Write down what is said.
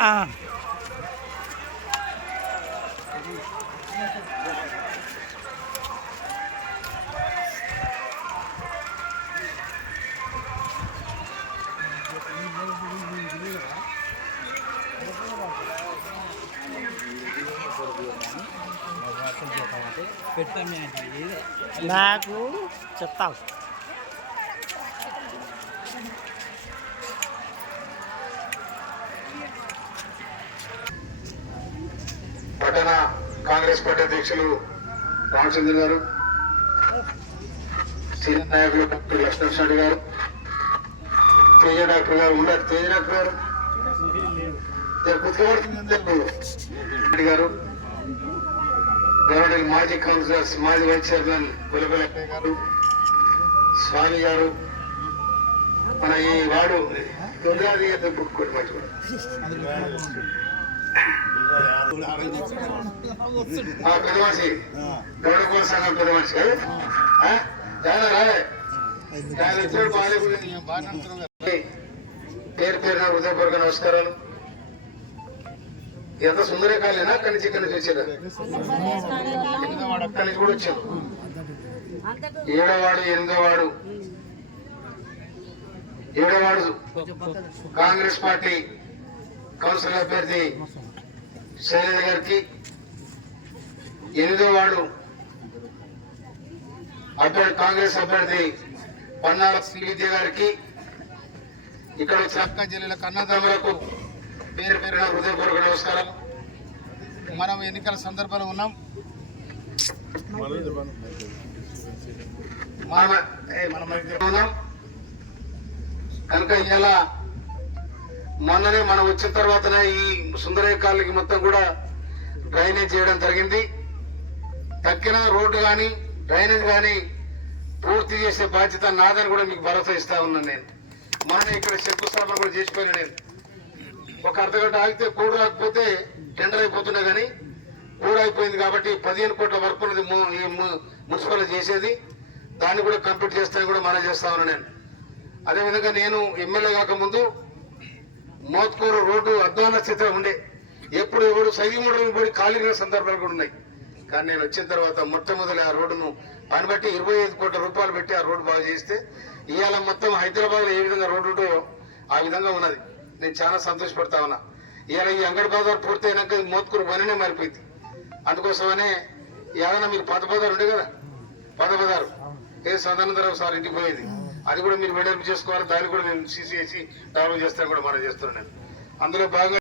아. నాకు చెప్తావు. పట్టణ కాంగ్రెస్ పార్టీ అధ్యక్షులు రామచంద్ర గారు సీనియర్ నాయకులు డాక్టర్ లక్ష్మణ్ గారు తేజ డాక్టర్ గారు ఉన్నారు. తేజ డాక్టర్ గారు రెడ్డి గారు గవర్నర్ మాజీ కౌన్సిలర్స్ మాజీ వైస్ చైర్మన్ గులబెల్లయ్య గారు స్వామి గారు మన ఈ వాడు దుర్గాది బుక్ కూడా మంచి కూడా ఆ పెద్దమనిషి గౌడకోల సంఘం పెద్దమనిషి కదా? చాలా రాలే చాలా ఇద్దరు బాగాలేకుండా పేరు పేరున హృదయపూర్వక నమస్కారాలు. ఎంత సుందరకాలేనా అక్కడి నుంచి ఇక్కడి నుంచి వచ్చారా వాడు అక్కడి నుంచి కూడా వచ్చాను ఏడవాడు ఎనిమిదవాడు. ఏడవాడు కాంగ్రెస్ పార్టీ కౌన్సిల్ అభ్యర్థి శైలజ గారికి. ఎనిమిదో అభ్యర్థి కాంగ్రెస్ అభ్యర్థి పన్నాల శ్రీవిద్య గారికి. ఇక్కడ వచ్చిన అక్క జిల్లాల కన్నదమ్ములకు పేరు పేరున హృదయపూర్వక నమస్కారం. మనం ఎన్నికల సందర్భంలో ఉన్నాం. మనం మనం కనుక ఇలా మొన్ననే మనం వచ్చిన తర్వాతనే ఈ సుందరయ్య కాలనీకి మొత్తం కూడా డ్రైనేజ్ చేయడం జరిగింది. తక్కిన రోడ్డు కానీ డ్రైనేజ్ కానీ పూర్తి చేసే బాధ్యత నాదని కూడా మీకు భరోసా ఇస్తా ఉన్నాను నేను. మొన్న ఇక్కడ శంకుస్థాపన కూడా చేసిపోయినా నేను. ఒక అర్ధగంట ఆగితే కూడు రాకపోతే టెండర్ అయిపోతున్నా కానీ కూడు అయిపోయింది కాబట్టి పదిహేను కోట్ల వరకు ఉన్నది ఈ మున్సిపల్ చేసేది. దాన్ని కూడా కంప్లీట్ చేస్తానని కూడా మనం చేస్తా ఉన్నాను నేను. అదేవిధంగా నేను ఎమ్మెల్యే కాకముందు మోత్కూరు రోడ్డు అధ్వాన స్థితిలో ఉండే. ఎప్పుడు ఎవడు సైదిమూడలు పడి ఖాళీగా సందర్భాలు కూడా ఉన్నాయి. కానీ నేను వచ్చిన తర్వాత మొట్టమొదటి ఆ రోడ్డును పని బట్టి ఇరవై ఐదు కోట్ల రూపాయలు పెట్టి ఆ రోడ్డు బాగు చేస్తే ఇవాళ మొత్తం హైదరాబాద్లో ఏ విధంగా రోడ్డు ఆ విధంగా ఉన్నది. నేను చాలా సంతోషపడతా ఉన్నా. ఇలా ఈ అంగడి బజార్ పూర్తయినాక మోత్కూరు పనినే మారిపోయింది. అందుకోసమనే ఏదైనా మీరు పాత బజార్ ఉండే కదా? పాత బజారు ఏ సదానందరావు సార్ ఇంటికి పోయేది. అది కూడా మీరు వెడల్పు చేసుకోవాలి దాన్ని కూడా నేను సీసీ చేసి డెవలప్ చేస్తాను కూడా మనం చేస్తున్నాను అందులో భాగంగా